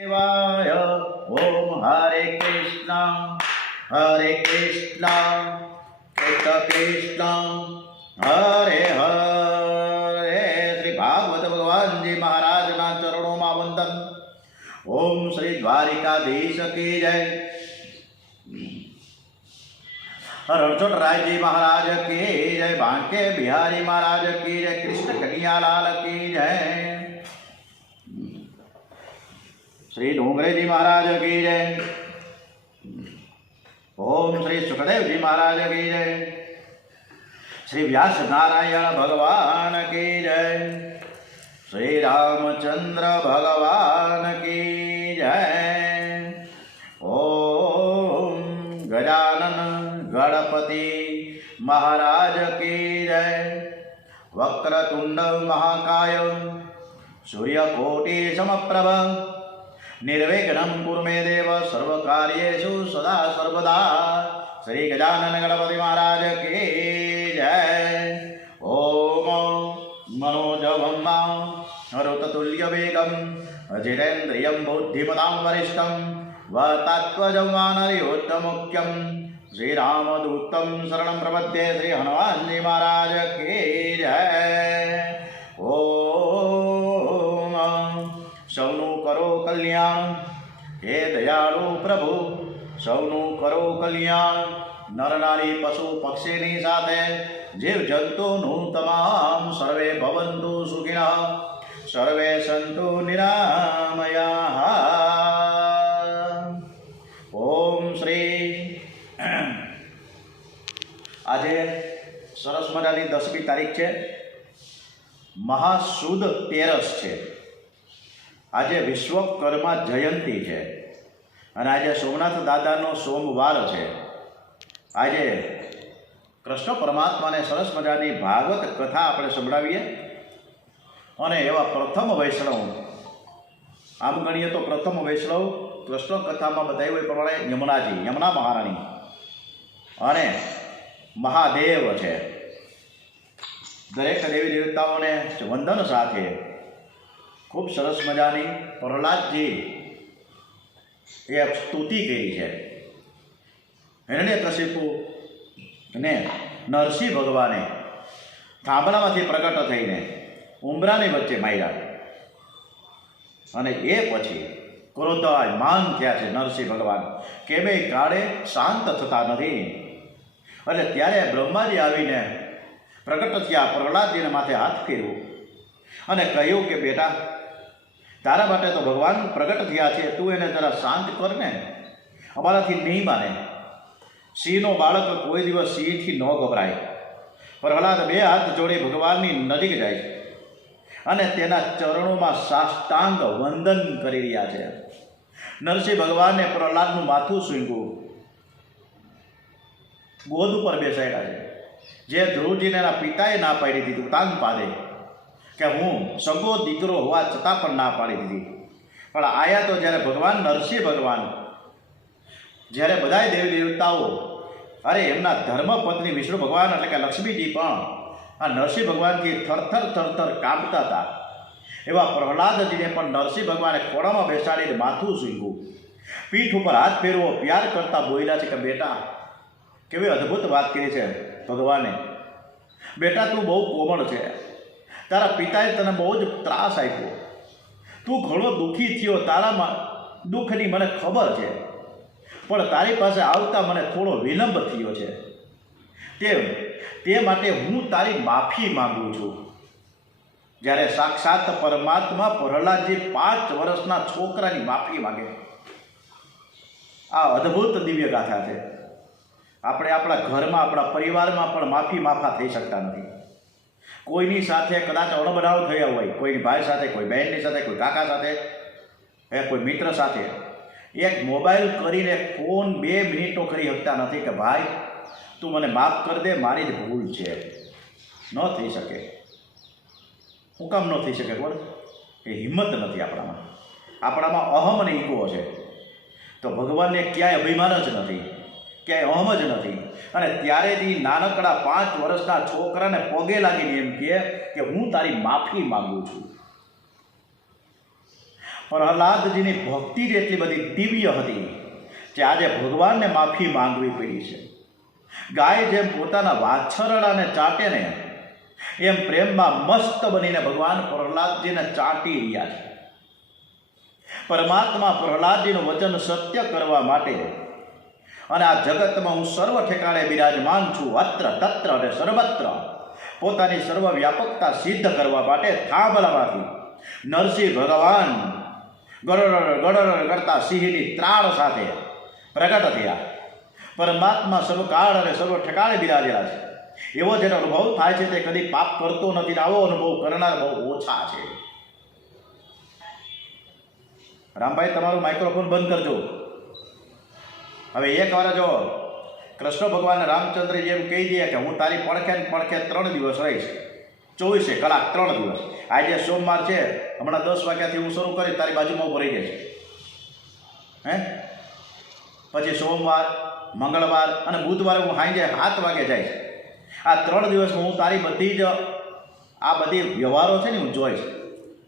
देवाय ओम हरे कृष्ण कृष्ण कृष्ण हरे हरे। श्री भागवत भगवान जी महाराज ना चरणों में वंदन। ओम श्री द्वारिकाधीश की जय। रणछोड़ राय जी महाराज की जय। बांके बिहारी महाराज की जय। कृष्ण कन्हैयालाल की जय। श्री डोंगरे जी महाराज की जय। ओम श्री सुखदेव जी महाराज की जय। श्री व्यास नारायण भगवान की जय। श्री रामचंद्र भगवान की जय। ओम गजानन गणपति महाराज की जय। वक्रतुंड महाकाय सूर्यकोटि समप्रभ निर्विघ्नं कुरु मे देव सर्वकार्येषु सदा सर्वदा। श्री गजानन गणपति महाराज की जय। ओम मनोजवं मरुततुल्यवेगं अजितेन्द्रियं बुद्धिमतां वरिष्ठं वातात्मजं वानरयोत्तमुख्यं श्रीरामदूतं शरणं प्रपद्ये। श्री हनुमान जी महाराज की जय। सौनु करो कल्याण हे दयालु प्रभु सौनु करो कल्याण। नर नारी पशु पक्षीनी साथे जीव जंतुनु तमाम सर्वे भवन्तु सुखिनः सर्वे सन्तु निरामयाः। ओम श्री आज सरस मजानी 10મી तारीख है। महासुद तेरस है। आज विश्वकर्मा जयंती है और आज सोमनाथ दादानो सोमवार है। आज कृष्ण परमात्मा ने सरस मजानी भागवत कथा આપણે સંભળાવીએ અને એવા પ્રથમ વૈષ્ણવ આમ ગણીએ તો પ્રથમ વૈષ્ણવ કૃષ્ણ કથામાં બતાવ્યું એ પ્રમાણે યમુનાજી યમુના મહારાણી અને મહાદેવ છે। દરેક દેવી દેવતાઓને વંદન સાથે खूब सरस मजानी प्रहलाद जी एक स्तुति करी है। हिरण्यकशिपु ने नरसिंह भगवाने थांभलामांथी प्रकट थईने उंबरानी वच्चे मार्या अने ए पछी क्रोधायमान थया छे नरसिंह भगवान केवे काळे शांत थता नथी। अने त्यारे ब्रह्माजी आवीने प्रकट थया प्रहलादजीने माथे हाथ फेरव्यो अने कह्युं के बेटा तारा माटे तो भगवान प्रकट थया छे तू एने जरा शांत कर ने अमाराथी नहीं माने। सिंहनो बाळक कोई दिवस सिंहथी न गभराय। प्रहलाद बे हाथ जोड़ी भगवाननी नजीक जाय अने तेना चरणोमां साष्टांग वंदन करी रह्या छे। नरसिंह भगवाने प्रहलादनुं माथुं सूंघ्युं गोद पर बेसाड्या छे। जे ध्रुवजीने एना पिताए ना पाडी दीधी उतानपादे कि हूँ सगो दीकरो होवा छतां पण ना पाड़ी दीधी। पण आया तो ज्यारे भगवान नरसिंह भगवान ज्यारे बधाय देवी देवताओं अरे एमना धर्मपत्नी विष्णु भगवान एटले के लक्ष्मीजी पण आ नरसिंह भगवान थी थरथर थरथर कांपता था। एवा प्रहलादजीने पण नरसिंह भगवाने खोड़ामां बेसाડીને माथुं सूंघ्युं पीठ पर हाथ फेरवो प्यार करता बोल्या छे कि बेटा केवी अद्भुत बात करी छे भगवाने। बेटा तू बहु कोमळ छे। तारा पिताए तने बहुत ज त्रास आप्यो। तू घणो दुखी थयो। तारा दुखनी मने खबर छे पण तारी पासे आवता मने थोड़ो विलंब थयो छे। ते माटे हूँ तारी माफी मांगू छूं। ज्यारे साक्षात परमात्मा प्रहलादजी 5 वर्षना छोकरानी माफी मांगे। आ अद्भुत दिव्य गाथा छे। आपणे आपणा घरमां आपणा परिवारमां पण माफी माफा थई शकता नथी। कोईनी साथे कदाच अणबनाव थया होय कोईनी भाई साथे कोई बहननी साथे कोई काका साथे कोई मित्र साथे एक मोबाइल करीने फोन 2 मिनिटो करी शकता नथी कि भाई तू मने माफ कर दे मारी ज भूल छे। न थई शके। शुं काम न थई शके खबर? ए हिम्मत नथी आपणामां। आपणामां अहम ने ईगो छे। तो भगवानने क्यांय अभिमान ज नथी क्यांय अहम ज नथी। અને ત્યારેથી નાનકડા 5 વર્ષના છોકરાને પગે લાગીને એમ કહે કે હું તારી માફી માંગુ છું। પ્રહલાદજીની ભક્તિ જ એટલી બધી દિવ્ય હતી કે આજે ભગવાનને માફી માંગવી પડી છે. ગાય જેમ પોતાના વાછરડાને ચાટે ને એમ પ્રેમમાં મસ્ત બનીને ભગવાન પ્રહલાદજીને ચાટી રહ્યા છે. પરમાત્મા પ્રહલાદજીનું વચન સત્ય કરવા માટે અને આ જગતમાં હું સર્વ ઠેકાણે બિરાજમાન છું, અત્ર તત્ર અને સર્વત્ર પોતાની સર્વવ્યાપકતા સિદ્ધ કરવા માટે થાંભલામાંથી નરસિંહ ભગવાન ગડર ગડર કરતા સિંહની ત્રાળ સાથે પ્રગટ થયા. પરમાત્મા સર્વકાળ અને સર્વ ઠેકાણે બિરાજેલા છે. એવો જેનો અનુભવ થાય છે તે કદી પાપ કરતો નથી. આવો અનુભવ કરનાર બહુ ઓછા છે. રામભાઈ, તમારું માઇક્રોફોન બંધ કરજો. હવે એક વાર જો કૃષ્ણ ભગવાન રામચંદ્રજી એમ કહી દે કે હું તારી પડખે ને પડખે 3 દિવસ રહીશ, 24 કલાક 3 દિવસ. આજે સોમવાર છે, હમણાં 10 વાગ્યાથી હું શરૂ કરીશ, તારી બાજુમાં ઉભો રહી જશે. પછી સોમવાર, મંગળવાર અને બુધવારે હું સાંજે 7 વાગે જઈશ. આ 3 દિવસમાં હું તારી બધી જ આ બધી વ્યવહારો છે ને હું જોઈશ.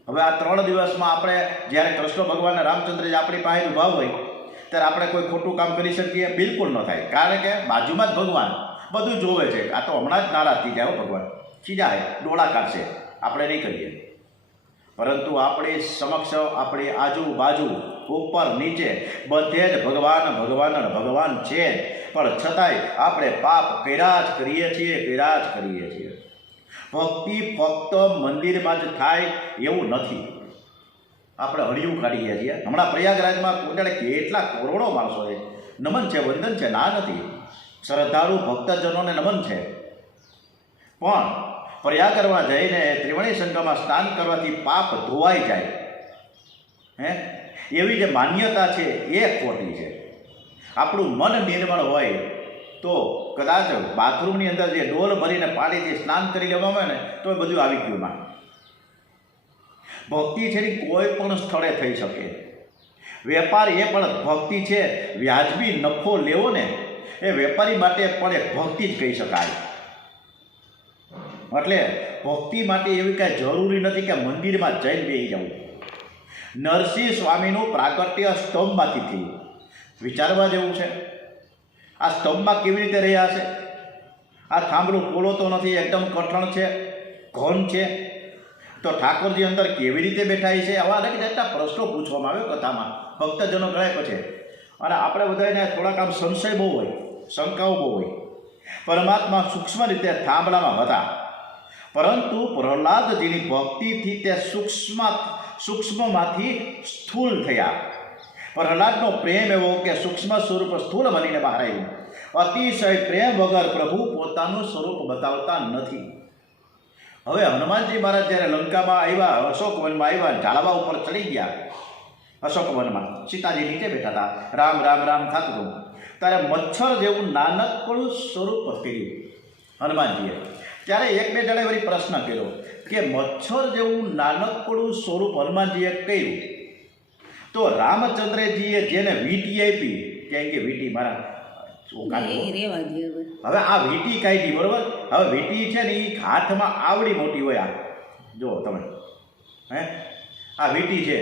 હવે આ 3 દિવસમાં આપણે જ્યારે કૃષ્ણ ભગવાન રામચંદ્રજી આપણી પાસે ઊભા હોય ત્યારે આપણે કોઈ ખોટું કામ કરી શકીએ? બિલકુલ ન થાય. કારણ કે બાજુમાં જ ભગવાન બધું જોવે છે. આ તો હમણાં જ નારાજ થઈ જાય ભગવાન, ખીજાય, ડોળા કાઢશે, આપણે નહીં કરીએ. પરંતુ આપણી સમક્ષ, આપણી આજુબાજુ, ઉપર નીચે બધે જ ભગવાન ભગવાન ભગવાન છે. પણ છતાંય આપણે પાપ કર્યા જ કરીએ છીએ. ભક્તિ ફક્ત મંદિરમાં જ થાય એવું નથી. આપણે હળિયું કાઢીએ છીએ. હમણાં પ્રયાગરાજમાં કોટાળે કેટલા કરોડો માણસો છે. નમન છે, વંદન છે, ના નથી. શ્રદ્ધાળુ ભક્તજનોને નમન છે. પણ પ્રયાગરાજમાં જઈને ત્રિવેણી સંગમમાં સ્નાન કરવાથી પાપ ધોવાઈ જાય, એવી જે માન્યતા છે એ ખોટી છે. આપણું મન નિર્મળ હોય તો કદાચ બાથરૂમની અંદર જે ડોલ ભરીને પાણીથી સ્નાન કરી લેવામાં આવે ને તો એ બધું આવી ગયું ના. ભક્તિ છે ને કોઈ પણ સ્થળે થઈ શકે. વેપાર એ પણ ભક્તિ છે. વ્યાજબી નફો લેવો ને એ વેપારી માટે પણ એક ભક્તિ જ કહી શકાય. એટલે ભક્તિ માટે એવી કાંઈ જરૂરી નથી કે મંદિરમાં જઈને બેસી જવું. નરસિંહ સ્વામીનું પ્રાગટ્ય સ્તંભમાંથી થયું. વિચારવા જેવું છે. આ સ્તંભમાં કેવી રીતે રહ્યા છે? આ થાંભલું પોલો તો નથી, એકદમ કઠણ છે, ઘન છે. તો ઠાકોરજી અંદર કેવી રીતે બેઠા છે? આવા અનેક જાતના પ્રશ્નો પૂછવામાં આવ્યો કથામાં. ભક્તજનો ગણાય પછી અને આપણે બધાને થોડાક આમ સંશય બહુ હોય, શંકાઓ બહુ હોય. પરમાત્મા સૂક્ષ્મ રીતે થાંભલામાં હતા, પરંતુ પ્રહલાદજીની ભક્તિથી તે સૂક્ષ્મમાંથી સ્થૂળ થયા. પ્રહલાદનો પ્રેમ એવો કે સૂક્ષ્મ સ્વરૂપ સ્થૂળ બનીને બહાર આવ્યું. અતિશય પ્રેમ વગર પ્રભુ પોતાનું સ્વરૂપ બતાવતા નથી. હવે હનુમાનજી મહારાજ જ્યારે લંકામાં આવ્યા, અશોકવનમાં આવ્યા, ઝાડવા ઉપર ચડી ગયા, અશોકવનમાં સીતાજી નીચે બેઠા હતા, રામ રામ રામ થતું હતું, ત્યારે મચ્છર જેવું નાનકડું સ્વરૂપ કર્યું હનુમાનજીએ. ત્યારે એક બે જણે વળી પ્રશ્ન કર્યો કે મચ્છર જેવું નાનકડું સ્વરૂપ હનુમાનજીએ કર્યું તો રામચંદ્રજીએ જેને વીંટી આપી, કેમ કે વીંટી મારા હવે આ વીંટી કાઢી, બરોબર? હવે વીંટી છે ને એ હાથમાં આવડી મોટી હોય. આ જો તમે, આ વીંટી છે.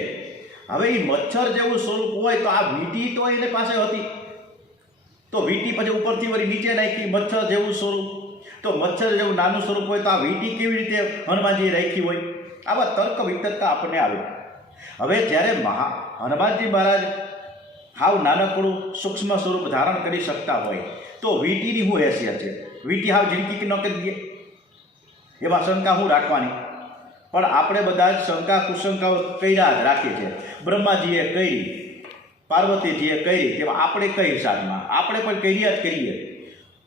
હવે એ મચ્છર જેવું સ્વરૂપ હોય તો આ વીંટી તો એની પાસે હતી, તો વીંટી પછી ઉપરથી વળી નીચે નાખી મચ્છર જેવું સ્વરૂપ. તો મચ્છર જેવું નાનું સ્વરૂપ હોય તો આ વીંટી કેવી રીતે હનુમાનજીએ રાખી હોય? આવા તર્ક વિતર્કતા આપણને આવે. હવે જ્યારે હનુમાનજી મહારાજ હાવ નાનકડું સૂક્ષ્મ સ્વરૂપ ધારણ કરી શકતા હોય તો વીંટીની શું હેસિયત છે? વીંટી હાવ જિંદગી ન કરી દે, એમાં શંકા શું રાખવાની? પણ આપણે બધા જ શંકા કુશંકાઓ કર્યા જ રાખીએ છીએ. બ્રહ્માજીએ કરી, પાર્વતીજીએ કરી, તેમાં આપણે કઈ હિસાબમાં આપણે પણ કર્યા જ કરીએ.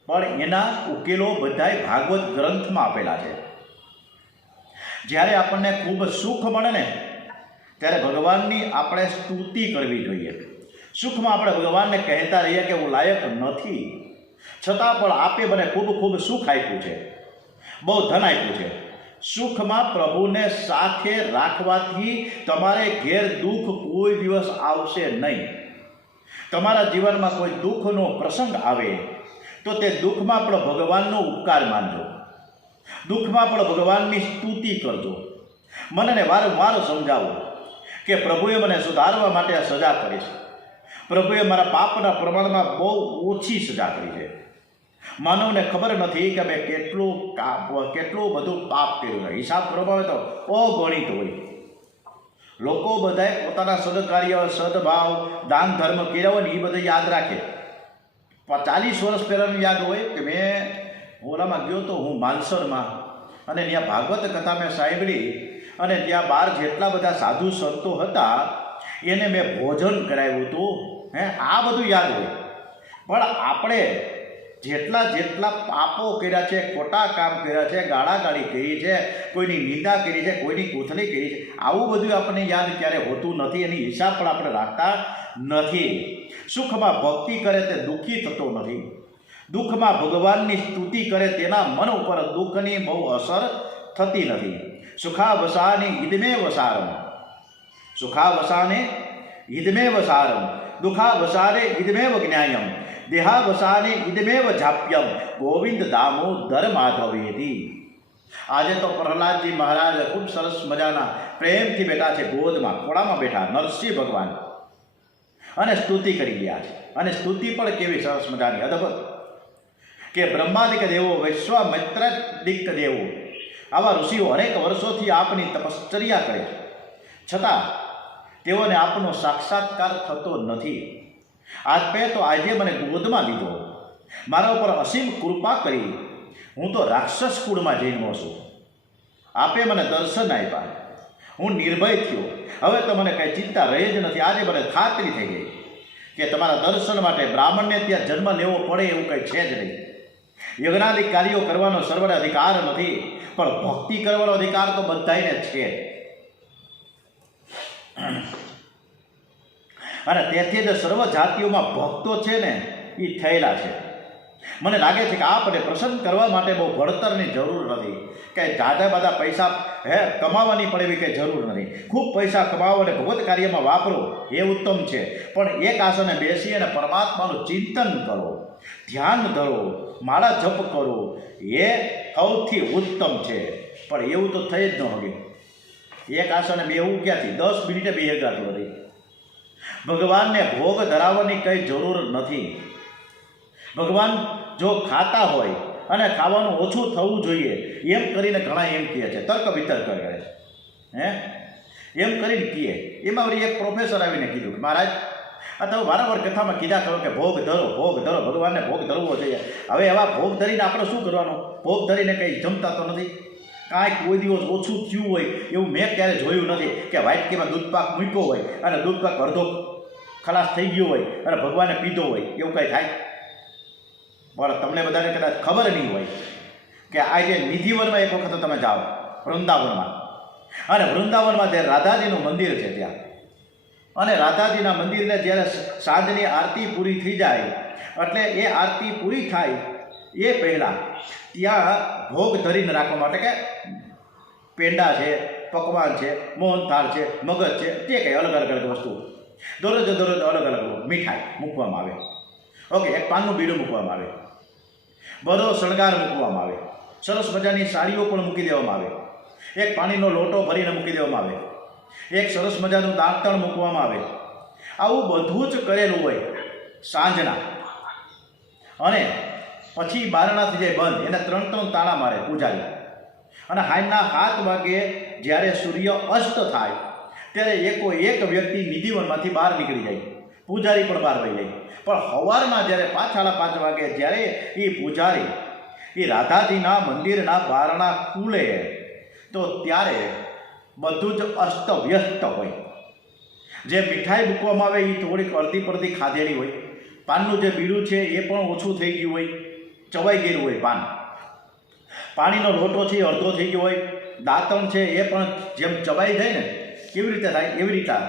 પણ એના ઉકેલો બધાય ભાગવત ગ્રંથમાં આપેલા છે. જ્યારે આપણને ખૂબ સુખ મળે ને ત્યારે ભગવાનની આપણે સ્તુતિ કરવી જોઈએ. સુખમાં આપણે ભગવાનને કહેતા રહીએ કે હું લાયક નથી, છતાં પણ આપે મને ખૂબ ખૂબ સુખ આપ્યું છે, બહુ ધન આપ્યું છે. સુખમાં પ્રભુને સાથે રાખવાથી તમારે ઘેર દુઃખ કોઈ દિવસ આવશે નહીં. તમારા જીવનમાં કોઈ દુઃખનો પ્રસંગ આવે તો તે દુઃખમાં પણ ભગવાનનો ઉપકાર માનજો, દુઃખમાં પણ ભગવાનની સ્તુતિ કરજો. મનને વારંવાર સમજાવો કે પ્રભુએ મને સુધારવા માટે આ સજા કરી છે. પ્રભુએ મારા પાપના પ્રમાણમાં બહુ ઓછી સજા કરી છે. માનવને ખબર નથી કે મેં કેટલું બધું પાપ કર્યું છે. હિસાબ કરવામાં આવે તો અગણિત હોય. લોકો બધાએ પોતાના સદકાર્ય, સદભાવ, દાન ધર્મ કર્યા હોય ને એ બધું યાદ રાખે. 40 વર્ષ પહેલાંનું યાદ હોય કે મેં ઓલામાં ગયો તો હું માનસરમાં, અને ત્યાં ભાગવત કથા મેં સાંભળી, અને ત્યાં બહાર જેટલા બધા સાધુ સંતો હતા એને મેં ભોજન કરાવ્યું હતું. આ બધું યાદ હોય. પણ આપણે જેટલા પાપો કર્યા છે, ખોટા કામ કર્યા છે, ગાળાગાળી કરી છે, કોઈની નિંદા કરી છે, કોઈની કોથળી કરી છે, આવું બધું આપણને યાદ ક્યારે હોતું નથી. એની હિસાબ પણ આપણે રાખતા નથી. સુખમાં ભક્તિ કરે તે દુઃખી થતો નથી. દુઃખમાં ભગવાનની સ્તુતિ કરે તેના મન ઉપર દુઃખની બહુ અસર થતી નથી. સુખાવસાને ઈદમેવ સારમ, સુખાવસાને ઈદમેવ સારમ, દુઃખાવસાને ઈદમેવ જ્ઞાયમ, દેહાવસાને ઈદમેવ જાપ્યમ, ગોવિંદ દામોદર માધવેતી. આજે તો પ્રહલાદજી મહારાજ ખૂબ સરસ મજાના પ્રેમથી બેઠા છે, ગોદમાં ખોળામાં બેઠા નરસિંહ ભગવાન, અને સ્તુતિ કરી ગયા છે. અને સ્તુતિ પણ કેવી સરસ મજાની, અદભુત, કે બ્રહ્માદિક દેવો, વૈશ્વામિત્રાદિક દેવો, આવા ઋષિઓ અનેક વર્ષોથી આપની તપશ્ચર્યા કરે છે, છતાં તેઓને આપનો સાક્ષાત્કાર થતો નથી. આજે મને ગોદમાં લીધો, મારા ઉપર અસીમ કૃપા કરી, હું તો રાક્ષસ કુળમાં જન્મો છું. આપે મને દર્શન આપ્યા, હું નિર્ભય થયો. હવે તો મને કંઈ ચિંતા રહી જ નથી. આજે મને ખાતરી થઈ ગઈ કે તમારા દર્શન માટે બ્રાહ્મણને ત્યાં જન્મ લેવો પડે એવું કંઈ છે જ નહીં. યજ્ઞાદિક કાર્યો કરવાનો સર્વને અધિકાર નથી, પણ ભક્તિ કરવાનો અધિકાર તો બધાને છે. અને તેથી જ સર્વ જાતિઓમાં ભક્તો છે ને એ થયેલા છે. મને લાગે છે કે આપને પ્રસન્ન કરવા માટે બહુ ભણતરની જરૂર નથી, કંઈ જાડા બધા પૈસા કમાવાની પણ એવી કંઈ જરૂર નથી. ખૂબ પૈસા કમાવો અને ભગવત કાર્યમાં વાપરો એ ઉત્તમ છે, પણ એક આસને બેસી અને પરમાત્માનું ચિંતન કરો, ધ્યાન ધરો, માળા જપ કરો, એ સૌથી ઉત્તમ છે. પણ એવું તો થઈ જ ન શકે. એક આસને બેવું ક્યાંથી 10 મિનિટે બે હગાતું નથી. ભગવાનને ભોગ ધરાવવાની કંઈ જરૂર નથી. ભગવાન જો ખાતા હોય અને ખાવાનું ઓછું થવું જોઈએ એમ કરીને ઘણા એમ કહે છે, તર્ક વિતર્ક કરે છે, એમ કરીને કહે. એમાં વળી એક પ્રોફેસર આવીને કીધું કે મહારાજ, આ તમે વારંવાર કથામાં કીધા કરો કે ભોગ ધરો, ભગવાનને ભોગ ધરવો જોઈએ. હવે એવા ભોગ ધરીને આપણે શું કરવાનું? ભોગ ધરીને કંઈ જમતા તો નથી. કાંઈક કોઈ દિવસ ઓછું થયું હોય એવું મેં ક્યારે જોયું નથી કે વાટકીમાં દૂધપાક મૂક્યો હોય અને દૂધપાક અડધો ખલાસ થઈ ગયો હોય અને ભગવાને પીધો હોય, એવું કંઈ થાય? પણ તમને બધાને કદાચ ખબર નહીં હોય કે આજે નિધિવનમાં એક વખત તમે જાઓ વૃંદાવનમાં, અને વૃંદાવનમાં જે રાધાજીનું મંદિર છે ત્યાં, અને રાધાજીના મંદિરને જ્યારે સાંજની આરતી પૂરી થઈ જાય એટલે એ આરતી પૂરી થાય એ પહેલાં ત્યાં ભોગ ધરીને રાખવા માટે કે પેંડા છે, પકવાન છે, મોહનથાળ છે, મગજ છે, તે કંઈ અલગ અલગ વસ્તુ દરરોજ અલગ અલગ મીઠાઈ મૂકવામાં આવે. ઓકે, એક પાનનું બીડું મૂકવામાં આવે, બધો શણગાર મૂકવામાં આવે, સરસ મજાની સાડીઓ પણ મૂકી દેવામાં આવે, એક પાણીનો લોટો ભરીને મૂકી દેવામાં આવે, એક સરસ મજાનું દાંતણ મૂકવામાં આવે. આવું બધું જ કરેલું હોય સાંજના. અને પછી બારણાથી જે બંધ એને 3 તાળા મારે પૂજારી. અને હાઈના 7 વાગે જ્યારે સૂર્ય અસ્ત થાય ત્યારે એક વ્યક્તિ નિધિવનમાંથી બહાર નીકળી જાય, પૂજારી પણ બહાર વહી જાય. પણ સવારમાં જ્યારે 5:30 વાગે જ્યારે એ પૂજારી એ રાધાજીના મંદિરના બારણા ખુલે તો ત્યારે બધું જ અસ્તવ્યસ્ત હોય. જે મીઠાઈ મૂકવામાં આવે એ થોડીક અડધી પડધી ખાધેલી હોય, પાનનું જે બીડું છે એ પણ ઓછું થઈ ગયું હોય, ચવાઈ ગયેલું હોય પાન, પાણીનો લોટો છે એ અડધો થઈ ગયો હોય, દાંતણ છે એ પણ જેમ ચવાઈ જાય ને કેવી રીતે થાય એવી રીતના.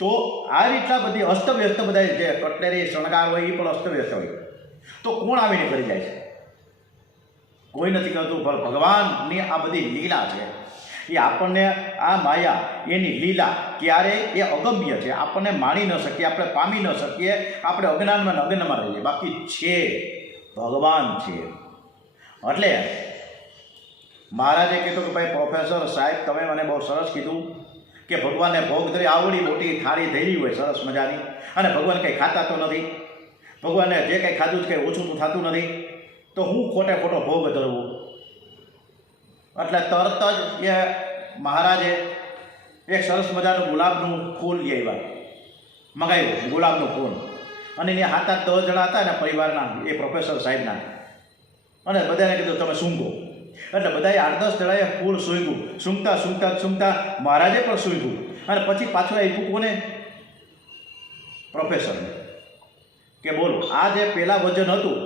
તો આ રીતના બધી અસ્તવ્યસ્ત બધા જે કટલેરી શણગાર હોય એ પણ અસ્તવ્યસ્ત હોય. તો કોણ આવીને કરી જાય છે? કોઈ નથી કરતું. પણ ભગવાનની આ બધી લીલા છે એ આપણને, આ માયા એની લીલા ક્યારે એ અગમ્ય છે, આપણને માણી ન શકીએ, આપણે પામી ન શકીએ, આપણે અજ્ઞાનમાં અજ્ઞાનમાં રહીએ. બાકી છે, ભગવાન છે. એટલે મહારાજે કીધું કે ભાઈ પ્રોફેસર સાહેબ, તમે મને બહુ સરસ કીધું કે ભગવાનને ભોગ ધરી આવડી મોટી થાળી ધરી હોય સરસ મજાની, અને ભગવાન કંઈ ખાતા તો નથી, ભગવાનને જે કંઈ ખાધું કંઈ ઓછું તો થતું નથી, તો હું ખોટે ખોટો ભોગ ધરવું. એટલે તરત જ એ મહારાજે એક સરસ મજાનું ગુલાબનું ફૂલ લઈ આવ્યા, મગાવ્યું ગુલાબનું ફૂલ, અને એને 7-8 જણા હતા ને પરિવારના, એ પ્રોફેસર સાહેબના, અને બધાને કીધું તમે સૂંઘો. એટલે બધાએ 8-10 જણાએ ફૂલ સૂંઘ્યું, સૂંઘતા મહારાજે પણ સૂંઘ્યું, અને પછી પાછળ આપ્યું કોને? પ્રોફેસરને. કે બોલો આ જે પહેલાં વજન હતું,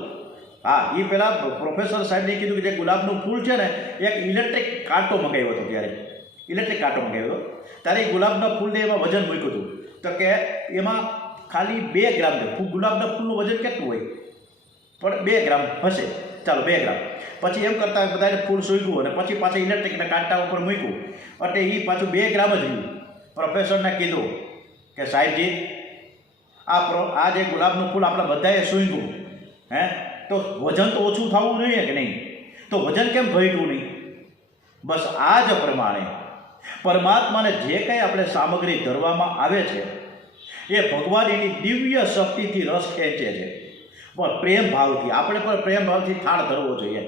હા એ પહેલાં પ્રોફેસર સાહેબને કીધું કે જે ગુલાબનું ફૂલ છે ને, એક ઇલેક્ટ્રિક કાંટો મંગાવ્યો હતો, ત્યારે ઇલેક્ટ્રિક કાંટો મંગાવ્યો હતો, ત્યારે એ ગુલાબના ફૂલને એમાં વજન મૂક્યું હતું, તો કે એમાં ખાલી 2 ગ્રામ છે. ગુલાબના ફૂલનું વજન કેટલું હોય? પણ 2 ગ્રામ હશે, ચાલો 2 ગ્રામ. પછી એમ કરતાં બધાને ફૂલ સૂંઘ્યું, અને પછી પાછા ઇલેક્ટ્રિકના કાંટા ઉપર મૂક્યું, એટલે એ પાછું 2 ગ્રામ જ રહ્યું. પ્રોફેસરને કીધું કે સાહેબજી, આ જે ગુલાબનું ફૂલ આપણે બધાએ સૂંઘ્યું, તો વજન તો ઓછું થવું જોઈએ કે નહીં? તો વજન કેમ ઘટ્યું નહીં? બસ આ જ પ્રમાણે પરમાત્માને જે કંઈ આપણે સામગ્રી ધરવામાં આવે છે, એ ભગવાન એની દિવ્ય શક્તિથી રસ ખેંચે છે, પણ પ્રેમ ભાવથી. આપણે પણ પ્રેમ ભાવથી થાળ ધરવો જોઈએ.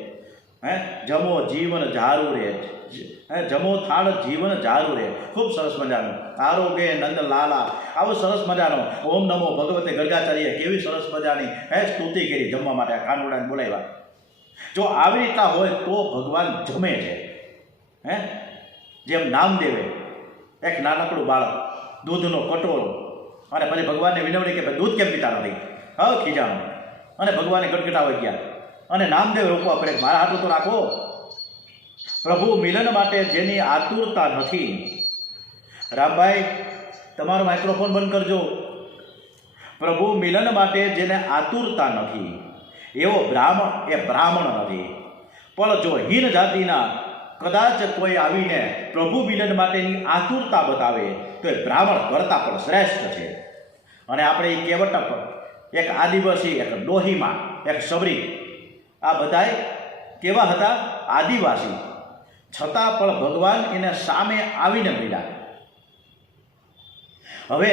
જમો જીવન જારું રહે, જમો થાળ જીવન જારું રહે. ખૂબ સરસ મજાનું આરોગ્ય નંદ લાલા, આવું સરસ મજાનો ઓમ નમો ભગવતે ગર્ગાચાર્ય કેવી સરસ મજાની સ્તુતિ કરી જમવા માટે, કાનુડાને બોલાવ્યા. જો આવી રીતના હોય તો ભગવાન જમે છે. જેમ નામદેવે એક નાનકડું બાળક, દૂધનો કટોરો, અને પછી ભગવાનને વિનવણી કે ભાઈ દૂધ કેમ પીતા નથી, ખીજાણું, અને ભગવાને ગટગટાવા ગયા, અને નામદેવ રોકવા પડે, મારા હાથું તો રાખો. પ્રભુ મિલન માટે જેની આતુરતા નથી, રામભાઈ તમારો માઇક્રોફોન બંધ કરજો. પ્રભુ મિલન માટે જેને આતુરતા નથી, એવો બ્રાહ્મણ નથી. પણ જો હીન જાતિના કદાચ કોઈ આવીને પ્રભુ મિલન માટેની આતુરતા બતાવે તો એ બ્રાહ્મણ કરતાં પણ શ્રેષ્ઠ છે. અને આપણે એ કહેવત, એક આદિવાસી, એક ડોહીમાં, એક સબરી, આ બધાય કેવા હતા? આદિવાસી, છતાં પણ ભગવાન એને સામે આવીને મળ્યા. હવે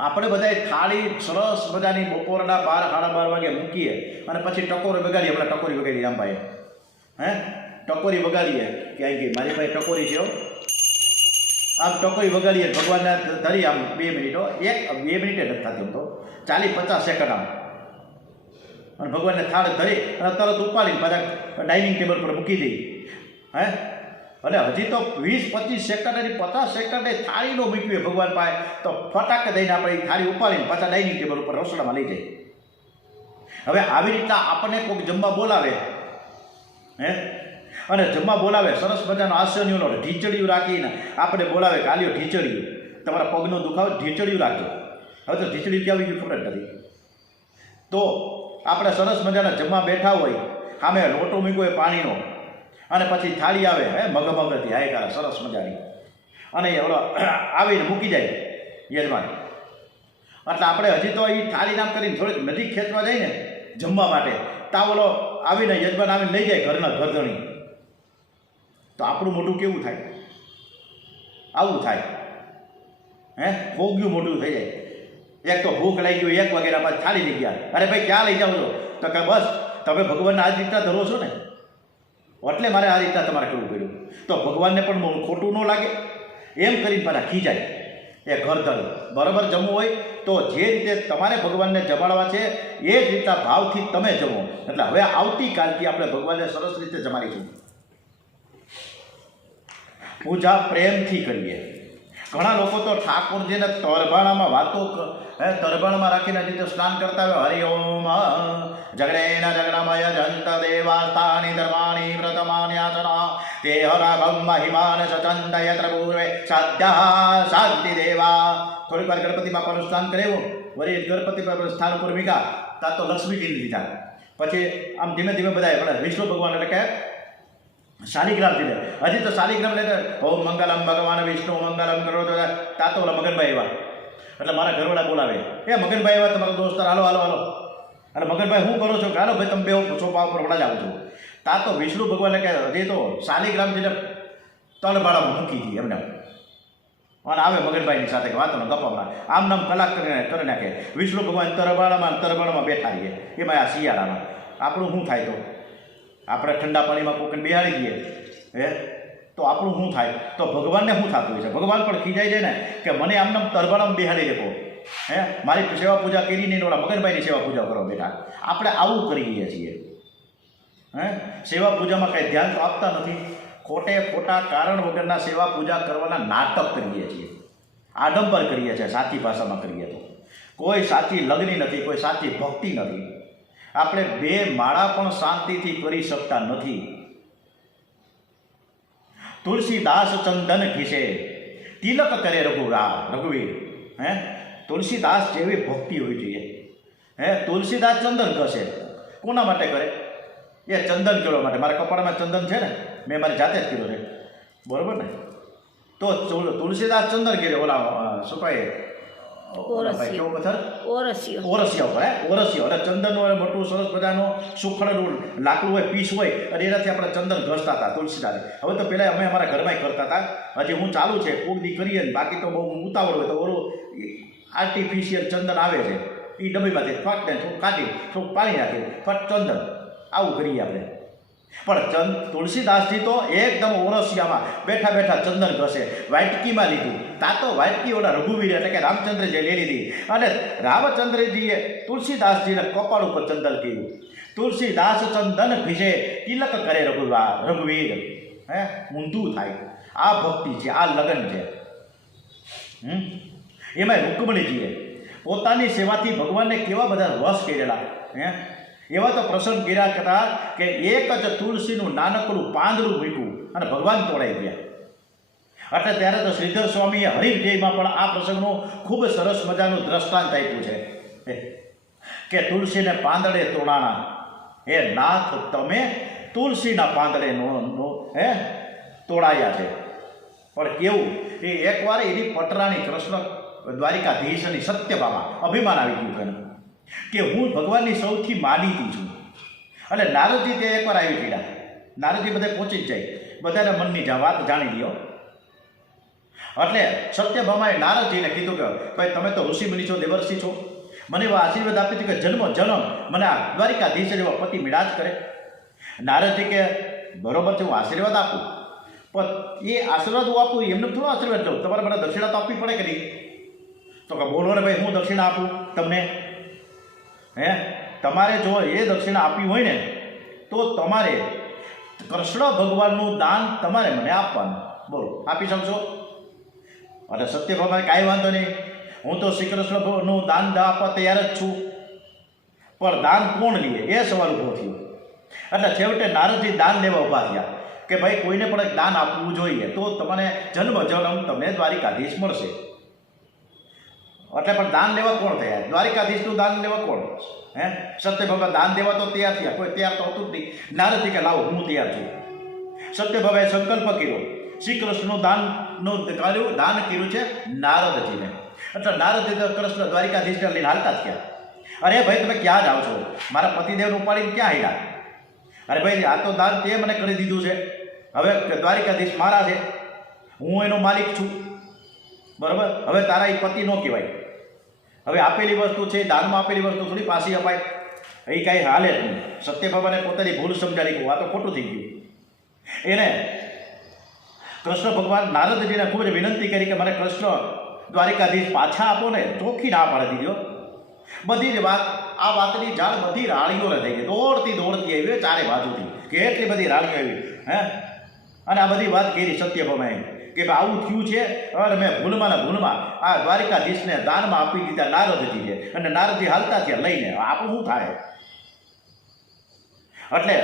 આપણે બધાએ થાળી સરસ મજાની બપોરના 12-12 વાગે મૂકીએ, અને પછી ટકોરી બગાડીએ. હમણાં ટકોરી બગાડી રામભાઈ, ટકોરી બગાડીએ કે આવી ગઈ મારી પાસે ટકોરી છે, આમ ટકોરી વગાડીએ, ભગવાનને ધરી આમ 2 મિનિટો, 2 મિનિટે નથી થતી, તો 40-50 સેકન્ડ આમ, અને ભગવાનને થાળ ધરી અને તરત ઉપાડીને પાછા ડાઇનિંગ ટેબલ પર મૂકી દઈ. અને હજી તો 20-25 સેકન્ડ અને 50 સેકન્ડે થાળી ન મૂકવી ભગવાન પાસે, તો ફટાક દઈને આપણે એ થાળી ઉપાડીને પાછા ડાઇનિંગ ટેબલ ઉપર રસોડામાં લઈ જઈએ. હવે આવી રીતના આપણને કોઈક જમવા બોલાવે, અને જમવા બોલાવે, સરસ મજાનો આસનીઓનો ઢીચડીયું રાખીને આપણે બોલાવે કે આલ્યો ઢીચડીયું, તમારા પગનો દુખાવો ઢીચડીયું રાખજો. હવે તો ઢીચડી ક્યાં આવી ગયું ખબર જ નથી. તો આપણે સરસ મજાના જમવા બેઠા હોય, સામે લોટો મૂક્યો હોય પાણીનો, અને પછી થાળી આવે મગમગથી હાયકારા સરસ મજાની, અને એ ઓલો આવીને મૂકી જાય યજમાન. એટલે આપણે હજી તો એ થાળી નામ કરીને થોડીક નજીક ખેંચવા જાય ને જમવા માટે, તા ઓલો આવીને યજમાન આવીને લઈ જાય ઘરના ઘરધણી, તો આપણું મોઢું કેવું થાય? આવું થાય, ભોગ્યું મોઢું થઈ જાય. એક તો ભૂખ લાગી ગયું, 1 વાગ્યાના પાછ થાળી લઈ ગયા, અરે ભાઈ ક્યાં લઈ જાઓ છો? તો કે બસ તમે ભગવાનને આ જ રીતના ધરો છો ને, એટલે મારે આ રીતના તમારે કરવું પડ્યું. તો ભગવાનને પણ ખોટું ન લાગે એમ કરીને પાછા ખીજાય એ ઘર ધણી. બરાબર જમવું હોય તો જે રીતે તમારે ભગવાનને જમાડવા છે એ જ રીતના ભાવથી તમે જમો. એટલે હવે આવતીકાલથી આપણે ભગવાનને સરસ રીતે જમાડીશું. પૂજા પ્રેમથી કરીએ. ઘણા લોકો તો ઠાકોરજીને તરભાણામાં વાતો, તરભાણમાં રાખીને રીતે સ્નાન કરતા હોય, હરિ ઓમ જગડેના જગડામય જંત દેવાસ્તાની ધર્માણી વ્રતમાન્યાચના તે હરાગમ મહિમાન સચંદ યત્ર પૂર્વે સાધ્યા શાંતિ દેવા. થોડીક વાર ગણપતિ બાપાનું સ્નાન કરેવું, વળી ગણપતિ બાપા સ્થાન ઉપર મીકા તા તો લક્ષ્મીજી લીધા. પછી આમ ધીમે ધીમે બધા વિષ્ણુ ભગવાન એટલે કે શાલિગ્રામથી લે. હજી તો શાલિગ્રામ લે ઓમ મંગલમ ભગવાન વિષ્ણુ મંગલમ કરો તો તા તો ઓલા મગનભાઈ એવા, એટલે મારા ઘરવાળા બોલાવે, એ મગનભાઈ એવા તમારા દોસ્તાર, હાલો હાલો હાલો. એટલે મગનભાઈ શું કરો છો? હાલો ભાઈ તમે બે સોફા ઉપર વડા જાઓ છો. તા તો વિષ્ણુ ભગવાન કે હજી તો શાલિગ્રામથી તળબાળામાં મૂકી હતી એમને. અને આવે મગનભાઈની સાથે વાતોનો ગપ્પામાં આમ નામ કલાક કરી નાખે. વિષ્ણુ ભગવાન તરબાળામાં બેઠા રહીએ, એમાં આ શિયાળામાં આપણું શું થાય? તો આપણે ઠંડા પાણીમાં કોકને બેહાડી દઈએ તો આપણું શું થાય? તો ભગવાનને શું થતું હોય છે? ભગવાન પણ ખીજાઈ જાય ને કે મને આમ તરબાળામાં બેહાડી દેખો, મારી સેવા પૂજા કરી નહીં, ઓલા મગનભાઈની સેવા પૂજા કરવા બેઠા. આપણે આવું કરીએ છીએ. સેવા પૂજામાં કંઈ ધ્યાન તો આપતા નથી. ખોટા કારણ વગરના સેવા પૂજા કરવાના નાટક કરીએ છીએ, આડંબર કરીએ છીએ. સાચી ભાષામાં કરીએ તો કોઈ સાચી લગ્ની નથી, કોઈ સાચી ભક્તિ નથી. આપણે 2 માળા પણ શાંતિથી કરી શકતા નથી. તુલસીદાસ ચંદન ઘીસે તિલક કરે રઘુવીર. તુલસીદાસ જેવી ભક્તિ હોવી જોઈએ. તિલકદાસ ચંદન ઘસે કોના માટે કરે? એ ચંદન કરવા માટે. મારા કપાળમાં ચંદન છે ને, મેં મારી જાતે જ કર્યું છે, બરોબર ને? તો તુલસીદાસ ચંદન કરે ઓલા શું કહે કેવો પથ્થર? ઓરસિયા ઉપર. ઓરસિયા એટલે ચંદનનું મોટું સરસ મજાનું સુખડનું લાકડું હોય, પીસ હોય, અને એનાથી આપણે ચંદન ઘસતા હતા તુલસીદાસ. હવે તો પહેલાં અમે અમારા ઘરમાં કરતા હતા, હજી હું ચાલુ છે, કોક દી કરીએ ને. બાકી તો બહુ ઉતાવળ હોય તો ઓલું આર્ટિફિશિયલ ચંદન આવે છે, એ ડબ્બીમાંથી ફટ ને થોડું કાઢી થોડુંક પાણી નાખી ફટ ચંદન આવું કરીએ આપણે. પણ તુલસીદાસજી તો એકદમ ઓરસિયામાં બેઠા બેઠા ચંદન ઘસે. વાટકીમાં લીધું. તા તો વાટકી ઓલા રઘુવીર એટલે કે રામચંદ્રજીએ લઈ લીધી, અને રામચંદ્રજીએ તુલસીદાસજીને કપાળ ઉપર ચંદન કર્યું. તુલસીદાસ ચંદન ભીજે તિલક કરે રઘુવીર. ઊંધું થાય. આ ભક્તિ છે, આ લગન છે. એમાં રૂકમણીજીએ પોતાની સેવાથી ભગવાનને કેવા બધા વશ કરેલા. એવા તો પ્રસંગ કર્યા હતા કે એક જ તુલસીનું નાનકડું પાંદડું મૂક્યું અને ભગવાન તોડાઈ ગયા. એટલે ત્યારે તો શ્રીધર સ્વામીએ હરિવિજયમાં પણ આ પ્રસંગનું ખૂબ સરસ મજાનું દ્રષ્ટાંત આપ્યું છે કે તુલસીને પાંદડે તોડાણા, હે નાથ તમે તુલસીના પાંદડે તોડાયા છે. પણ કેવું એ એકવાર એની પટરાણી કૃષ્ણ દ્વારિકાધીશની સત્યભામાં અભિમાન આવી ગયું એને કે હું ભગવાનની સૌથી માનીતી છું. અને નારદજી તે એકવાર આવી પીડા. નારદજી બધે પહોંચી જ જાય, બધાને મનની વાત જાણી લ્યો. એટલે સત્યભામાએ નારદજીને કીધું કે ભાઈ તમે તો ઋષિમુનિ છો, દેવર્ષિ છો, મને એવા આશીર્વાદ આપી હતી કે જન્મ મને આ દ્વારિકાધીશ જેવા પતિ મેળા જ કરે. નારદજી કે બરોબર છે, હું આશીર્વાદ આપું, પણ એ આશીર્વાદ હું આપું એમને થોડો આશીર્વાદ લઉં, તમારે મને દક્ષિણા તો આપવી પડે કે નહીં? તો કે બોલો ને ભાઈ, હું દક્ષિણા આપું તમને? તમારે જો એ દક્ષિણા આપવી હોય ને તો તમારે કૃષ્ણ ભગવાનનું દાન તમારે મને આપવાનું. બોલો, આપી શકશો? અને સત્યભામાએ કાંઈ વાંધો નહીં, હું તો શ્રી કૃષ્ણનું દાન આપવા તૈયાર જ છું, પણ દાન કોણ લે એ સવાલ ઊભો થયો. એટલે છેવટે નારદજી દાન લેવા ઊભા થયા કે ભાઈ કોઈને પણ એક દાન આપવું જોઈએ તો તમને જન્મ તમને દ્વારિકાધીશ મળશે. એટલે પણ દાન લેવા કોણ થયા? દ્વારિકાધીશનું દાન લેવા કોણ? સત્યભામા દાન દેવા તો તૈયાર થયા, કોઈ તૈયાર તો હતું જ નહીં. નારદજી કે લાવો, હું તૈયાર છું. સત્યભામાએ સંકલ્પ કર્યો, શ્રી કૃષ્ણનું દાન કર્યું છે નારદજીને. એટલે નારદજી તો કૃષ્ણ દ્વારિકાધીશને લઈને હાલતા જ ગયા. અરે ભાઈ તમે ક્યાં જાઓ છો? મારા પતિદેવને ઉપાડીને ક્યાં આવ્યા? અરે ભાઈ આ તો દાન તે મને કરી દીધું છે, હવે દ્વારિકાધીશ મારા છે, હું એનો માલિક છું, બરાબર? હવે તારા એ પતિ ન કહેવાય. હવે આપેલી વસ્તુ છે, દાનમાં આપેલી વસ્તુ થોડી પાછી અપાય, એ કાંઈ હાલે જ નહીં. સત્યભામાને પોતાની ભૂલ સમજાવી ગયું, આ તો ખોટું થઈ ગયું. એને કૃષ્ણ ભગવાન નારદજીને ખૂબ જ વિનંતી કરી કે મને કૃષ્ણ દ્વારિકાધીશ પાછા આપો ને. ચોખ્ખી ના પાડી દીધો. બધી જ વાત, આ વાતની જાણ બધી રાણીઓને થઈ ગઈ, દોડતી આવી ચારે બાજુથી, કેટલી બધી રાણીઓ આવી. અને આ બધી વાત કરી સત્યભામાએ કે ભાઈ આવું થયું છે, અને મેં ભૂલમાં આ દ્વારિકાધીશને દાનમાં આપી દીધા નારદજીને, અને નારદજી હાલતા થયા લઈને. આપણું શું થાય? એટલે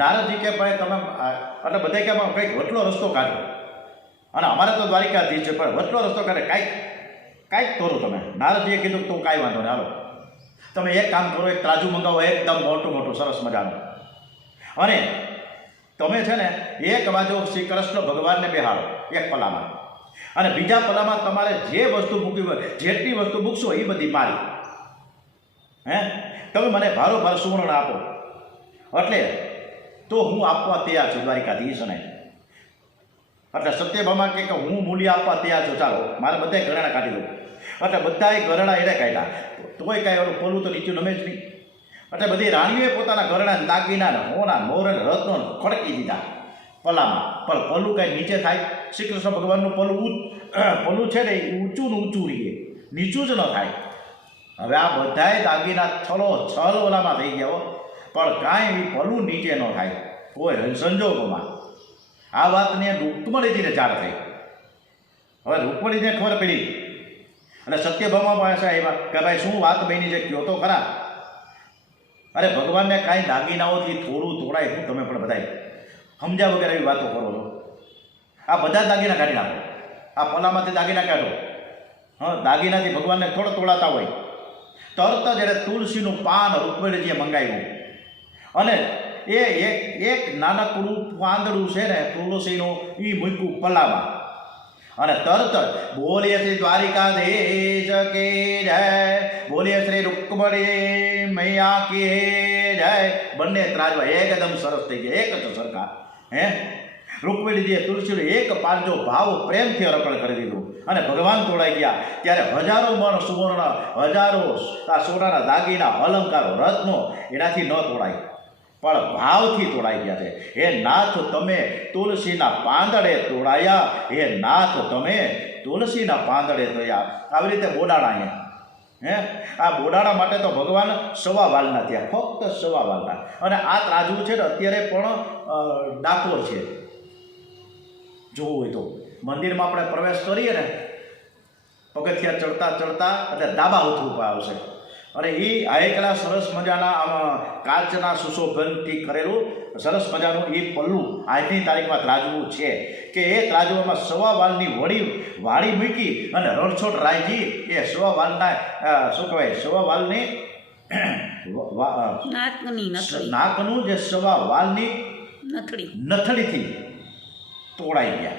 નારદજી કે ભાઈ તમે એટલે બધા કે કંઈક વટલો રસ્તો કાઢો, અને અમારે તો દ્વારિકાધીશ છે પણ વટલો રસ્તો કાઢે, કાંઈક કરો તમે. નારદજીએ કીધું તો કાંઈ વાંધો નહીં, હાલો તમે એક કામ કરો, એક ત્રાજુ મંગાવો, એકદમ મોટું સરસ મજાનું, અને તમે છે ને એક બાજુ શ્રી કૃષ્ણ ભગવાનને બેહાડો એક પલામાં, અને બીજા પલામાં તમારે જે વસ્તુ મૂકવી હોય, જેટલી વસ્તુ મૂકશો એ બધી મારી. તમે મને ભારોભાર સુવર્ણ આપો, એટલે તો હું આપવા તૈયાર છું દ્વારિકાધીશને. એટલે સત્યભામા કે હું મૂલ્ય આપવા તૈયાર છું, ચાલો મારે બધાય ઘરેણા કાઢી દઉં. એટલે બધાય ઘરેણા એને કાઢ્યા, તોય કાંઈ ઓલું પોલું તો નીચું નમે જ નહીં. એટલે બધી રાણીઓએ પોતાના ઘરેણા દાગીના હોના મોર અને રત્નો ખડકી દીધા પલામાં, પણ પલ્લું કાંઈ નીચે થાય? શ્રી કૃષ્ણ ભગવાનનું પલ્લું છે ને એ ઊંચું ને ઊંચું રહીએ, નીચું જ ન થાય. હવે આ બધાય દાગીના છલ ઓલામાં થઈ ગયા, પણ કાંઈ એ પલ્લું નીચે ન થાય કોઈ સંજોગોમાં. આ વાતને રૂકમણીજીને જાણ થઈ. હવે રૂકમણીજીને ખબર પડી એટલે સત્યભામા પાસે આવ્યા કે ભાઈ શું વાત બની છે, કયો તો ખરા. અરે ભગવાનને કાંઈ દાગીનાઓથી થોડું તોડાય શું તમે પણ બધાય સમજ્યા વગેરે એવી વાતો કરો છો? આ બધા દાગીના કાઢી નાખો, આ પલામાંથી દાગીના કાઢો. દાગીનાથી ભગવાનને થોડો તોડાતા હોય. તરત જ એને તુલસીનું પાન રૂકમણીજીએ મંગાવ્યું અને એક નાનકડું પાંદડું છે ને તુલસીનું એ મૂક્યું પલામાં અને તરત જ બોલીએ શ્રી દ્વારિકાધીશ કે જય, બોલીએ શ્રી રૂકમણી મૈયા કે જય. બંને ત્રાજવા એકદમ સરસ થઈ ગયા, એક જ સરખા. રૂકમણીજીએ તુલસીનો એક પાંજો ભાવ પ્રેમથી અર્પણ કરી દીધું અને ભગવાન તોડાઈ ગયા. ત્યારે હજારો મણ સુવર્ણ, હજારો આ સોનાના દાગીના, અલંકારો, રત્નો એનાથી ન તોડાય, પણ ભાવથી તોડાઈ ગયા છે. હે નાથ તમે તુલસીના પાંદડે તોડાયા, હે નાથ તમે તુલસીના પાંદડે તોડ્યા. આવી રીતે બોડાણા આ બોડાણા માટે તો ભગવાન સવા વાલના થયા, ફક્ત સવા વાલના. અને આ ત્રાજવું છે ને અત્યારે પણ ડાકોર છે. જોવું હોય તો મંદિરમાં આપણે પ્રવેશ કરીએ ને પગથિયા ચડતા ચડતા એટલે ડાબા હાથ ઉપર આવશે અને એ આયકલા સરસ મજાના આમાં કાચના સુશોભનથી કરેલું સરસ મજાનું એ પલ્લું આજની તારીખમાં ત્રાજવું છે કે એ ત્રાજવામાં સવા વાલની વાળી મૂકી અને રણછોડ રાયજી એ સવા વાલના શું કહેવાય સવા વાલની નાકનું જે સવા વાલની નથડીથી તોડાઈ ગયા.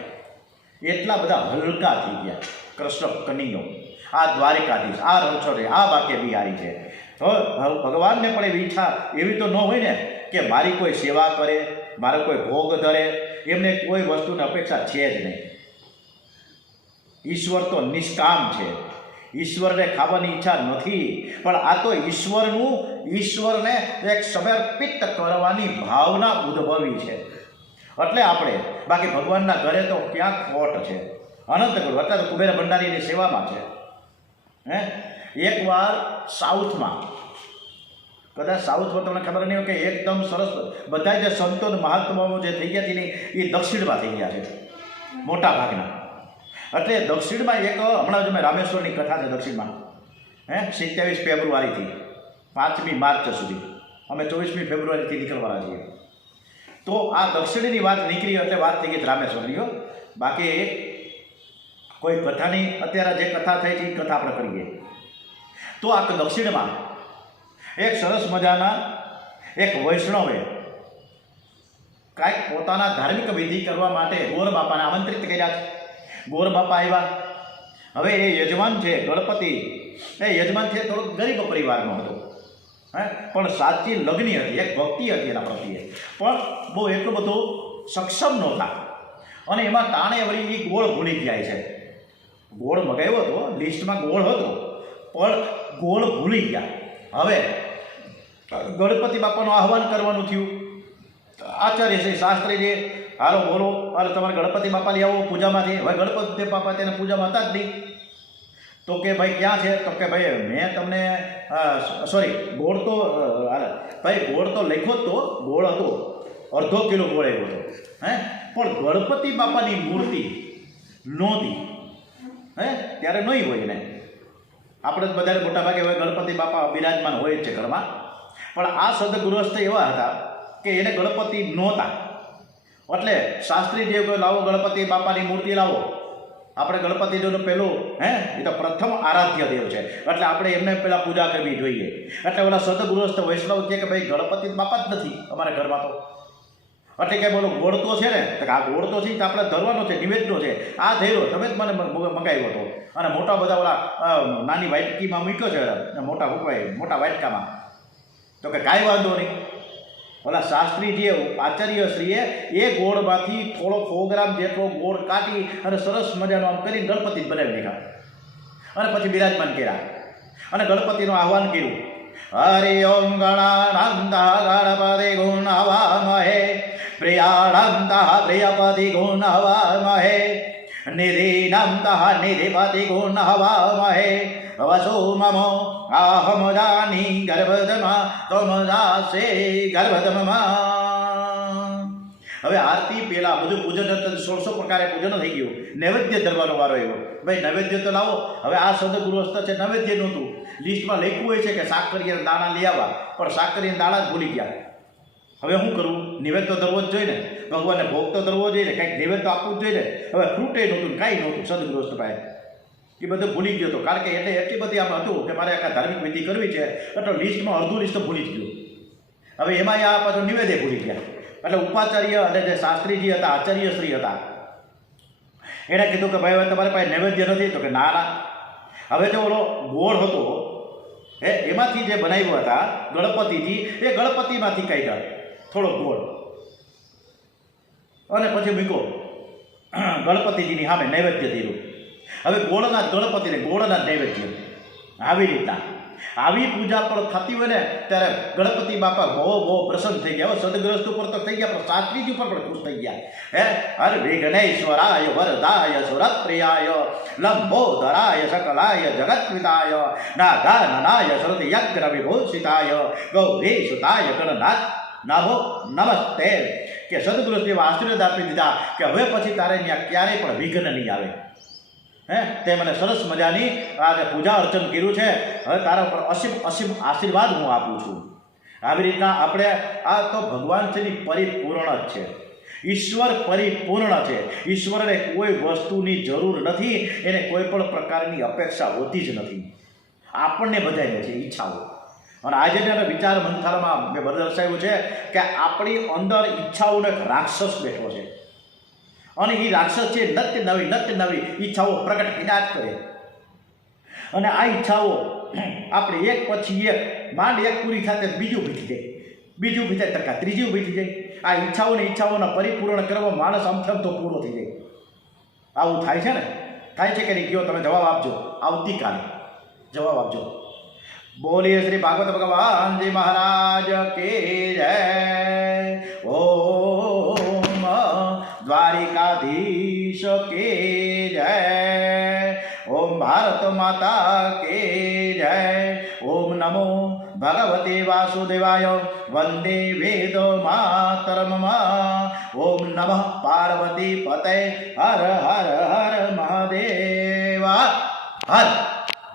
એટલા બધા હલકા થઈ ગયા કૃષ્ણ કનૈયો. આ દ્વારિકાધીશ, આ રણછોડ, આ બાકે બિહારી છે. તો ભગવાનને પણ એવી ઈચ્છા એવી તો ન હોય ને કે મારી કોઈ સેવા કરે, મારો કોઈ ભોગ ધરે, એમને કોઈ વસ્તુની અપેક્ષા છે જ નહીં. ઈશ્વર તો નિષ્કામ છે, ઈશ્વરને ખાવાની ઈચ્છા નથી, પણ આ તો ઈશ્વરને એક સમર્પિત કરવાની ભાવના ઉદ્ભવી છે. એટલે આપણે બાકી ભગવાનના ઘરે તો ક્યાં ખોટ છે? અનંત ગુરુ એટલે તો કુબેર ભંડારીની સેવામાં છે. એકવાર સાઉથમાં, કદાચ સાઉથમાં તમને ખબર નહીં હોય કે એકદમ સરસ બધા જે સંતો મહાત્માઓ જે થઈ ગયા છે ને એ દક્ષિણમાં થઈ ગયા છે મોટા ભાગના. એટલે દક્ષિણમાં એક હમણાં જ મેં રામેશ્વરની કથા છે દક્ષિણમાં 27 ફેબ્રુઆરીથી 5મી માર્ચ સુધી, અમે 24મી ફેબ્રુઆરીથી નીકળવાના છીએ. તો આ દક્ષિણની વાત નીકળી એટલે વાત થઈ ગઈ રામેશ્વરીઓ. બાકી કોઈ કથાની અત્યારે જે કથા થઈ છે એ કથા આપણે કરીએ. તો આ દક્ષિણમાં એક સરસ મજાના એક વૈષ્ણવે કાંઈક પોતાના ધાર્મિક વિધિ કરવા માટે ગોર બાપાને આમંત્રિત કર્યા છે. ગોર બાપા આવ્યા. હવે એ યજમાન છે ગણપતિ, એ યજમાન છે થોડોક ગરીબ પરિવારનો હતો, પણ સાચી લગ્ની હતી, એક ભક્તિ હતી એના પ્રત્યે, પણ બહુ એટલું બધું સક્ષમ નહોતા. અને એમાં તાણે વળી એ ગોળ ભૂલી જાય છે. ગોળ મગાવ્યો હતો, લિસ્ટમાં ગોળ હતો, પણ ગોળ ભૂલી ગયા. હવે ગણપતિ બાપાનું આહવાન કરવાનું થયું. આચાર્ય શ્રી શાસ્ત્રીજી હાલો બોલો, અરે તમારે ગણપતિ બાપા લઈ આવો પૂજામાંથી. હવે ગણપતિ બાપા તેને પૂજામાં હતા જ નહીં. તો કે ભાઈ ક્યાં છે? તો કે ભાઈ મેં તમને સોરી ગોળ તો ભાઈ ગોળ તો લખ્યો જ તો, ગોળ હતો, અડધો કિલો ગોળ આવ્યો હતો, પણ ગણપતિ બાપાની મૂર્તિ નહોતી. ત્યારે નહીં હોય ને, આપણે જ બધા મોટાભાગે હવે ગણપતિ બાપા બિરાજમાન હોય જ છે ઘરમાં, પણ આ સદગૃહસ્થ એવા હતા કે એને ગણપતિ નહોતા. એટલે શાસ્ત્રી જે લાવો ગણપતિ બાપાની મૂર્તિ લાવો. આપણે ગણપતિજીનું પેલું એ તો પ્રથમ આરાધ્ય દેવ છે, એટલે આપણે એમને પહેલાં પૂજા કરવી જોઈએ. એટલે ઓલા સદગૃહસ્થ વૈષ્ણવ કહે કે ભાઈ ગણપતિ બાપા જ નથી અમારા ઘરમાં તો. એટલે કે બોલો ગોળ તો છે ને, તો આ ગોળ તો છે તો આપણે ધરવાનો છે, નિવેદનો છે, આ ધૈર્યો તમે જ મને મંગાવ્યો હતો. અને મોટા બધા ઓલા નાની વાટકીમાં મૂક્યો છે, મોટા વાટકામાં. તો કે કાંઈ વાંધો નહીં. ઓલા શાસ્ત્રીજીએ આચાર્યશ્રીએ એ ગોળમાંથી થોડો 100 ગ્રામ જેટલો ગોળ કાઢી અને સરસ મજાનો આમ કરીને ગણપતિ બનાવી નાખ્યા અને પછી બિરાજમાન કર્યા અને ગણપતિનું આહ્વાન કર્યું. હરિ ઓમ ગણાનંદા ગણપતિ ગુણ હવામહે પ્રિયાનંદા પ્રિયપતિ ગુણ હવામહે નિધિનંદા નિધિપતિ ગુણ હવામહે વસો મમો આહમ જાની ગર્ભધમા તમ દાસે ગર્ભધમમાં. હવે આરતી પહેલા બધું પૂજન 1600 પ્રકારે પૂજન થઈ ગયું. નૈવેદ્ય ધરવાનો વારો આવ્યો. ભાઈ નૈવેદ્ય તો લાવો. હવે આ સદગુરુ હસ્ત છે, નૈવેદ્ય નહોતું. લિસ્ટમાં લખ્યું હોય છે કે સાકરિયા દાણા લઈ આવવા, પણ સાકરિયા દાણા જ ભૂલી ગયા. હવે શું કરવું? નિવેદ તો ધરવો જ જોઈએ ને, ભગવાનને ભોગ તો ધરવો જોઈએ ને, કંઈક નૈવેદ તો આપવું જ જોઈએ ને. હવે ફ્રૂટે નહોતું, કાંઈ નહોતું સદગુરુ હસ્ત પાસે. એ બધું ભૂલી ગયો હતો, કારણ કે એટલે એટલી બધી આમ હતું કે મારે આ ધાર્મિક વિધિ કરવી છે, એટલે લિસ્ટમાં અડધું લિસ્ટ ભૂલી જ ગયું. હવે એમાં આ પાછું નિવેદે ભૂલી ગયા. એટલે ઉપાચાર્ય અને જે શાસ્ત્રીજી હતા, આચાર્યશ્રી હતા, એણે કીધું કે ભાઈ હવે તમારી પાસે નૈવેદ્ય નથી. તો કે ના ના. હવે જો ઓલો ગોળ હતો એમાંથી જે બનાવ્યા હતા ગણપતિજી, એ ગણપતિમાંથી કાઢ્યા થોડો ગોળ અને પછી મૂકો ગણપતિજીની સામે નૈવેદ્ય દીધું. હવે ગોળના ગણપતિને ગોળના નૈવેદ્ય. આવી રીતના આવી પૂજા પણ થતી હોય ને ત્યારે ગણપતિ બાપા બહુ પ્રસન્ન થઈ ગયા. સદગ્રસ્ત ઉપર તો થઈ ગયા, પણ શાસ્ત્રીજી ઉપર પણ ખુશ થઈ ગયા. હર વિઘ્નેશ્વરાય વરદાય સુરપ્રિયાય લંબોદરાય સકલાય જગત્વિતાય નાગાનનાય શ્રુતિ યજ્ઞ વિભૂષિતાય ગૌરી સુતાય ગણનાથ નમો નમસ્તે. કે સદગુરુદેવ આશીર્વાદ આપી દીધા કે હવે પછી તારે ત્યાં ક્યારેય પણ વિઘ્ન નહીં આવે. તે મને સરસ મજાની આ પૂજા અર્ચન કર્યું છે, હવે તારા ઉપર અસીમ અસીમ આશીર્વાદ હું આપું છું. આવી રીતના આપણે આ તો ભગવાન છે ની પરિપૂર્ણ જ છે. ઈશ્વર પરિપૂર્ણ છે. ઈશ્વરને કોઈ વસ્તુની જરૂર નથી, એને કોઈ પણ પ્રકારની અપેક્ષા હોતી જ નથી. આપણને બધાને છે ઈચ્છાઓ. અને આજે તેના વિચાર મંથનમાં મેં દર્શાવ્યું છે કે આપણી અંદર ઈચ્છાઓનો એક રાક્ષસ બેઠો છે, અને એ રાક્ષસ છે નત્ય નવી ઈચ્છાઓ પ્રગટ કર્યા જ કરે. અને આ ઈચ્છાઓ આપણે એક પછી એક માંડ એક પૂરી થાય બીજું ઊભી થઈ જાય, બીજું ઊભી થાય ટકા ત્રીજી ઊભી થઈ જાય. આ ઈચ્છાઓના પરિપૂર્ણ કરવા માણસ આમથમ તો પૂરો થઈ જાય. આવું થાય છે ને? થાય છે કે નહીં? કયો તમે જવાબ આપજો. આવતીકાલે જવાબ આપજો. બોલીએ શ્રી ભાગવત ભગવાનજી મહારાજ કે જય. ઓમ દ્વારિકાધીશ કે જય. ઓમ ભારત માતા કે જય. ઓમ નમો ભગવતે વાસુદેવાય. વંદે વેદ માતરમ. ઓમ નમઃ પાર્વતી પતય. હર હર હર મહાદેવ. હર